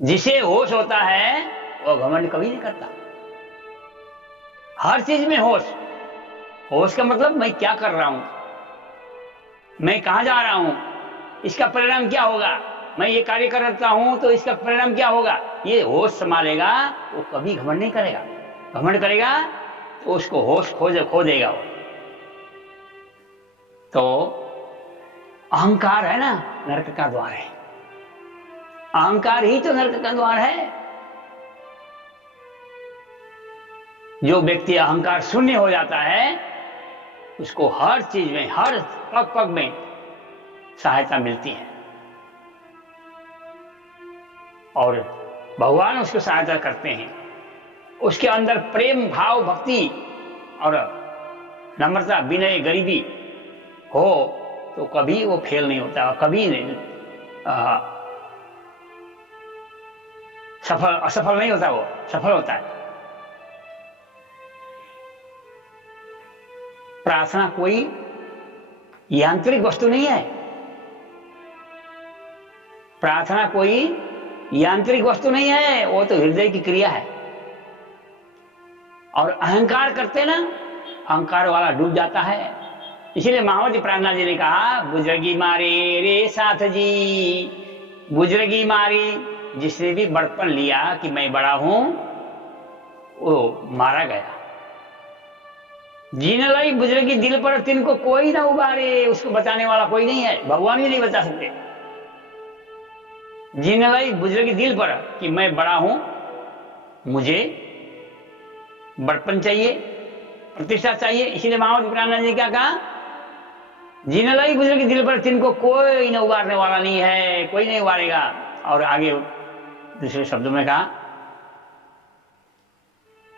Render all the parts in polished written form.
जिसे होश होता है वो घमंड कभी नहीं करता। हर चीज में होश। होश का मतलब मैं क्या कर रहा हूं, मैं कहां जा रहा हूं, इसका परिणाम क्या होगा, मैं ये कार्य करता हूं तो इसका परिणाम क्या होगा, ये होश संभालेगा वो कभी घमंड नहीं करेगा। घमंड करेगा तो उसको होश खो देगा वो। तो अहंकार है ना, नरक का द्वार है। अहंकार ही तो नरक का द्वार है। जो व्यक्ति अहंकार शून्य हो जाता है उसको हर चीज में, हर पग पग में सहायता मिलती है और भगवान उसको सहायता करते हैं। उसके अंदर प्रेम भाव भक्ति और नम्रता विनय गरीबी हो तो कभी वो फेल नहीं होता, कभी नहीं असफल नहीं होता, वो सफल होता है। प्रार्थना कोई यांत्रिक वस्तु नहीं है। प्रार्थना कोई यांत्रिक वस्तु नहीं है, वो तो हृदय की क्रिया है। और अहंकार करते ना, अहंकार वाला डूब जाता है। इसीलिए महावती प्रार्थना जी ने कहा, बुजरगी मारे रे साथ जी, बुजरगी मारी, जिसने भी बड़पन लिया कि मैं बड़ा हूं वो मारा गया। जीने लाई बुजुर्गी दिल पर तिनको कोई ना उबारे, उसको बचाने वाला कोई नहीं है, भगवान भी नहीं बचा सकते। जीने लाई बुजुर्गी दिल पर कि मैं बड़ा हूं, मुझे बड़पन चाहिए, प्रतिष्ठा चाहिए। इसीलिए महावती प्रार्थना जी क्या कहा, जीने लाई बुजुर्गी दिल पर तिनको कोई न उबारने वाला नहीं है, कोई नहीं उबारेगा। और आगे दूसरे शब्दों में कहा,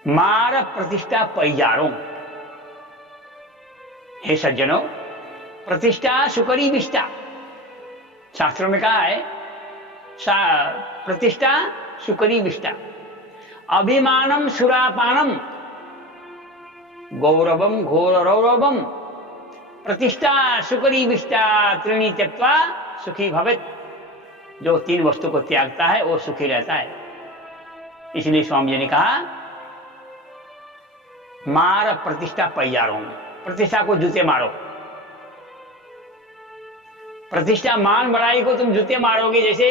मार प्रतिष्ठा पैजारों, हे सज्जनों प्रतिष्ठा सुकरी विष्टा। शास्त्रों में कहा है प्रतिष्ठा सुकरी विष्टा, अभिमानम सुरापानम गौरवम घोर रौरवम, प्रतिष्ठा सुकरी विष्टा त्रीणी त्यक्त्वा सुखी भवेत्। जो तीन वस्तु को त्यागता है वो सुखी रहता है। इसलिए स्वामी जी ने कहा, मार प्रतिष्ठा पैजारों, प्रतिष्ठा को जूते मारो। प्रतिष्ठा मान बड़ाई को तुम जूते मारोगे, जैसे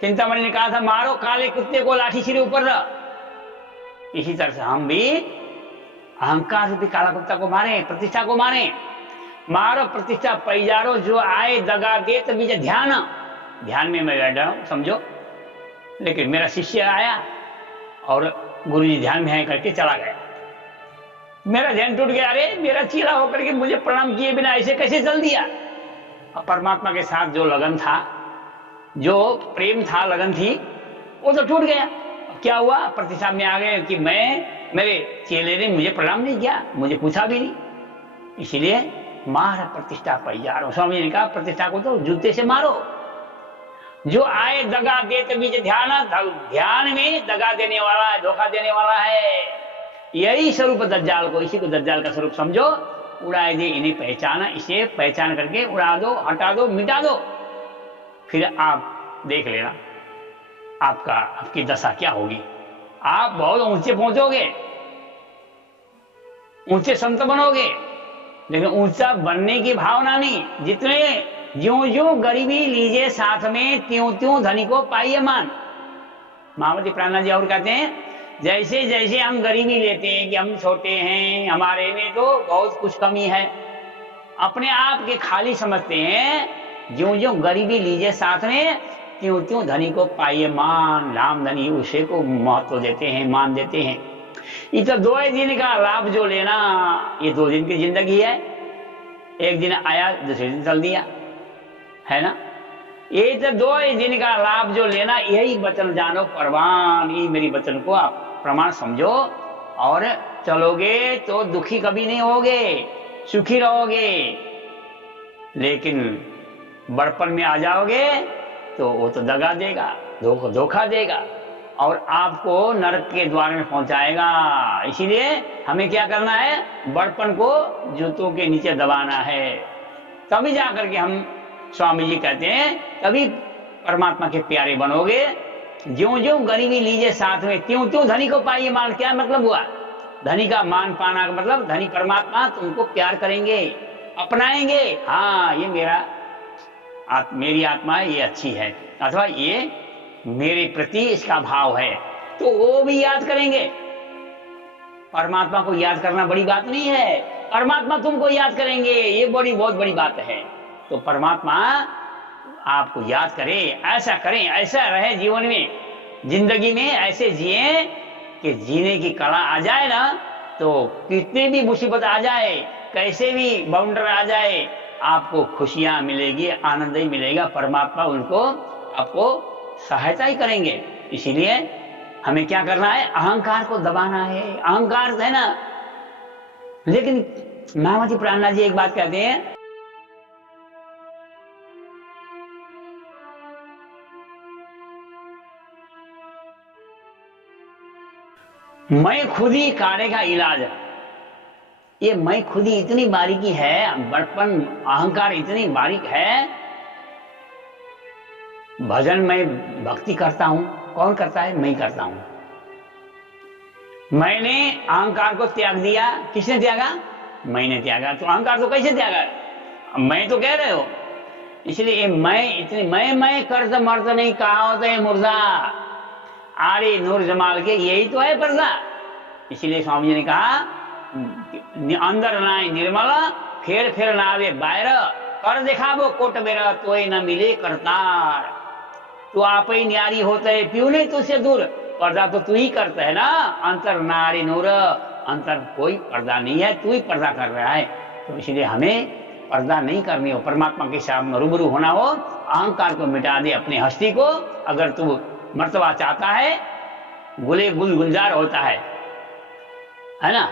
चिंतामणि ने कहा था, मारो काले कुत्ते को लाठी सिरे ऊपर रख। इसी तरह से हम भी अहंकार रूपी काला कुत्ता को मारे, प्रतिष्ठा को मारे। मारो प्रतिष्ठा पैजारो, जो आए दगा दे तो बीजे ध्यान, ध्यान में मैं बैठा हूं समझो, लेकिन मेरा शिष्य आया और गुरुजी ध्यान में है करके चला गया, मेरा ध्यान टूट गया। अरे मेरा चीला होकर के मुझे प्रणाम किए बिना ऐसे कैसे चल दिया। और परमात्मा के साथ जो लगन था, जो प्रेम था, लगन थी, वो तो टूट गया। क्या हुआ, प्रतिष्ठा में आ गए कि मेरे चेले ने मुझे प्रणाम नहीं किया, मुझे पूछा भी नहीं। इसीलिए मार प्रतिष्ठा पैजारो, स्वामी जी ने कहा प्रतिष्ठा को तो जूते से मारो। जो आए दगा दे तो बीच ध्यान, ध्यान में दगा देने वाला है, धोखा देने वाला है। यही स्वरूप दज्जाल को, इसी को दज्जाल का स्वरूप समझो। उड़ाए दे इन्हें पहचाना, इसे पहचान करके उड़ा दो, हटा दो, मिटा दो, फिर आप देख लेना आपकी दशा क्या होगी। आप बहुत ऊंचे पहुंचोगे, ऊंचे संत बनोगे, लेकिन ऊंचा बनने की भावना नहीं। जितने ज्यों ज्यों गरीबी लीजिए साथ में, त्यों त्यों धनी को पाइए मान। महावती प्रार्थना जी और कहते हैं, जैसे जैसे हम गरीबी लेते हैं कि हम छोटे हैं, हमारे में तो बहुत कुछ कमी है, अपने आप के खाली समझते हैं। ज्यों ज्यों गरीबी लीजिए साथ में, त्यों त्यों धनी को पाइए मान। राम धनी उसे को महत्व देते हैं, मान देते हैं। ये तो 2 दिन का लाभ जो लेना, ये 2 दिन की जिंदगी है। एक दिन आया, दूसरे दिन चल दिया, है ना। ये तो 2 दिन का लाभ जो लेना, यही वचन जानो परवान। ये मेरी वचन को आप प्रमाण समझो और चलोगे तो दुखी कभी नहीं होगे, सुखी रहोगे। लेकिन बड़पन में आ जाओगे तो वो तो दगा देगा, धोखा देगा और आपको नरक के द्वार में पहुंचाएगा। इसीलिए हमें क्या करना है, बड़पन को जूतों के नीचे दबाना है, तभी जाकर के हम, स्वामी जी कहते हैं, तभी परमात्मा के प्यारे बनोगे। ज्यों ज्यों गरीबी लीजिए साथ में, त्यों त्यों धनी को पाइए मान। क्या मतलब हुआ? धनी का मान पाना का मतलब धनी परमात्मा तुमको प्यार करेंगे, अपनाएंगे। हाँ, ये मेरी आत्मा है, ये अच्छी है, अथवा ये मेरे प्रति इसका भाव है, तो वो भी याद करेंगे। परमात्मा को याद करना बड़ी बात नहीं है, परमात्मा तुमको याद करेंगे, ये बहुत बड़ी बात है। तो परमात्मा आपको याद करे, ऐसा करें, ऐसा रहे जीवन में, जिंदगी में ऐसे जिए कि जीने की कला आ जाए ना, तो कितनी भी मुसीबत आ जाए, कैसे भी बाउंडर आ जाए, आपको खुशियां मिलेगी, आनंद ही मिलेगा। परमात्मा उनको आपको सहायता ही करेंगे। इसीलिए हमें क्या करना है? अहंकार को दबाना है। अहंकार है ना, लेकिन महामती प्राणनाथ जी एक बात कहते हैं, मैं खुद ही काढ़ेगा इलाज। ये मैं खुद ही इतनी बारीकी है, बड़पन अहंकार इतनी बारीक है। भजन में भक्ति करता हूं, कौन करता है? मैं करता हूं। मैंने अहंकार को त्याग दिया। किसने त्यागा? मैंने त्यागा। तो अहंकार तो कैसे त्यागा? मैं तो कह रहे हो। इसलिए मैं इतनी मैं कर्ज मर्द नहीं कहा होता है मुर्दा, आरे नूर जमाल के यही तो है पर्दा। इसलिए स्वामी जी ने कहा, अंदर नाय निर्मला, फेर ना आवे बाहर, कर दिखाबो कोट बेरा तो न मिले करतार। तू आप ही न्यारी होता है, प्यू नहीं तुझसे दूर, पर्दा तो तू ही करता है ना। अंतर नारी नूर, अंतर कोई पर्दा नहीं है, तू ही पर्दा कर रहा है। तो इसलिए हमें पर्दा नहीं करनी हो, परमात्मा के सामने रूबरू होना हो, अहंकार को मिटा दे, अपनी हस्ती को। अगर तू मर्तबा चाहता है, गुलजार होता है ना।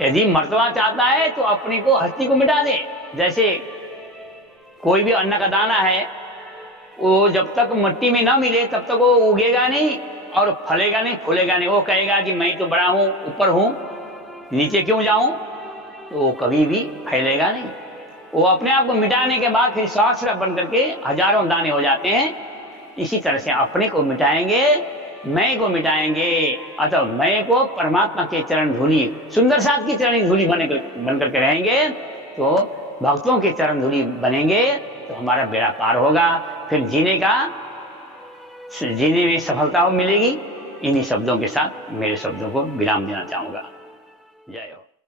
यदि मर्तबा चाहता है तो अपने को हस्ती को मिटा दे। जैसे कोई भी अन्न का दाना है, वो जब तक मिट्टी में ना मिले तब तक वो उगेगा नहीं और फलेगा नहीं, फूलेगा नहीं। वो कहेगा कि मैं तो बड़ा हूं, ऊपर हूं, नीचे क्यों जाऊं, तो वो कभी भी फैलेगा नहीं। वो अपने आप को मिटाने के बाद फिर सहस्र बन करके हजारों दाने हो जाते हैं। इसी तरह से अपने को मिटाएंगे, मैं को मिटाएंगे, अथवा मैं को परमात्मा के चरण धूलि, सुंदर साथ की चरण धूलि बन करके रहेंगे, तो भक्तों के चरण धूलि बनेंगे, तो हमारा बेड़ा पार होगा। फिर जीने में सफलता मिलेगी। इन्हीं शब्दों के साथ मेरे शब्दों को विराम देना चाहूंगा। जय हो।